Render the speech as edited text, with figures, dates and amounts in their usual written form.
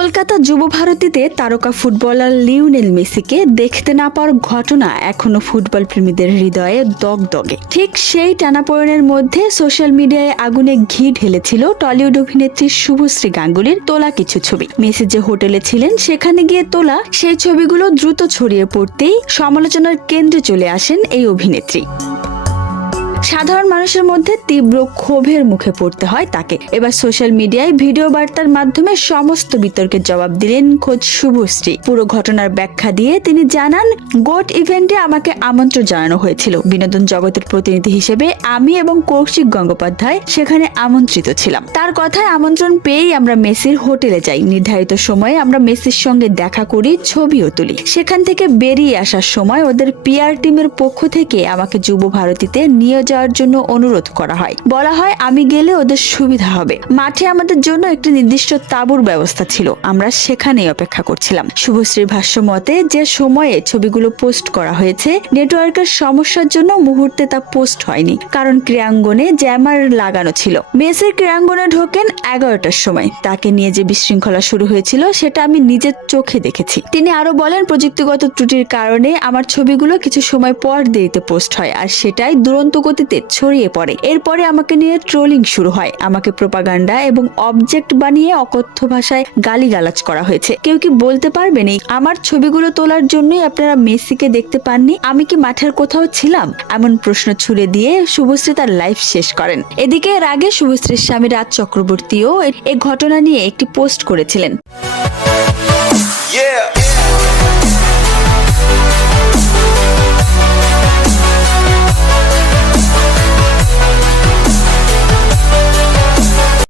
কলকাতা যুব ভারতীতে তারকা footballer Lionel মেসিকে দেখতে না পাওয়ার ঘটনা এখনো ফুটবল প্রেমীদের হৃদয়ে দগদগে। ঠিক সেই টানাপোড়েনের মধ্যে সোশ্যাল মিডিয়ায় আগুনে ঘি ঢেলেছিল টলিউড অভিনেত্রী শুভশ্রী গাঙ্গুলির তোলা কিছু ছবি। মেসি যে হোটেলে ছিলেন সেখানে গিয়ে তোলা সেই ছবিগুলো দ্রুত ছড়িয়ে পড়তেই সমালোচনার কেন্দ্রে চলে আসেন এই অভিনেত্রী। সাধারণ মানুষের মধ্যে তীব্র ক্ষোভের মুখে পড়তে হয় তাকে। এবার সোশ্যাল মিডিয়ায় ভিডিও বার্তার মাধ্যমে সমস্ত বিতর্কের জবাব দিলেন খোদ শুভশ্রী। পুরো ঘটনার ব্যাখ্যা দিয়ে তিনি জানান, গোট ইভেন্টে আমাকে আমন্ত্রণ জানানো হয়েছিল। বিনোদন জগতের প্রতিনিধি হিসেবে আমি এবং কৌশিক গঙ্গোপাধ্যায় সেখানে আমন্ত্রিত ছিলাম। তার কথায় আমন্ত্রণ পেয়েই আমরা মেসির হোটেলে যাই। নির্ধারিত সময়ে আমরা মেসির সঙ্গে দেখা করি, ছবিও তুলি। সেখান থেকে বেরিয়ে আসার সময় ওদের পিআর টিমের পক্ষ থেকে আমাকে যুব ভারতীতে নিয়ে যাওয়ার জন্য অনুরোধ করা হয়। বলা হয় আমি গেলে ওদের সুবিধা হবে। মাঠে আমাদের জন্য একটি নির্দিষ্ট তাঁবুর ব্যবস্থা ছিল, আমরা সেখানেই অপেক্ষা করছিলাম। শুভশ্রীর ভাষ্য মতে, যে সময়ে ছবিগুলো পোস্ট করা হয়েছে নেটওয়ার্কের সমস্যার জন্য মুহূর্তে তা পোস্ট হয়নি, কারণ ক্রীড়াঙ্গনে জ্যামার লাগানো ছিল। মেসির ক্রীড়াঙ্গনে ঢোকেন 11টার সময়। তাকে নিয়ে যে বিশৃঙ্খলা শুরু হয়েছিল সেটা আমি নিজের চোখে দেখেছি। তিনি আরো বলেন, প্রযুক্তিগত ত্রুটির কারণে আমার ছবিগুলো কিছু সময় পর দেরিতে পোস্ট হয়, আর সেটাই দুরন্ত গতিতে ছড়িয়ে পড়ে। এরপরে আমাকে নিয়ে ট্রোলিং শুরু হয়। আমাকে প্রোপাগান্ডা এবং অবজেক্ট বানিয়ে অকথ্য ভাষায় গালিগালাজ করা হয়েছে। কেউ কি বলতে পারবেন আমার ছবিগুলো তোলার জন্যই আপনারা মেসিকে দেখতে পাননি? আমি কি মাঠের কোথাও ছিলাম? এমন প্রশ্ন ছুড়ে দিয়ে শুভশ্রী তার লাইফ শেষ করেন। এদিকে এর আগে শুভশ্রীর স্বামী রাজ চক্রবর্তীও এই ঘটনা নিয়ে একটি পোস্ট করেছিলেন।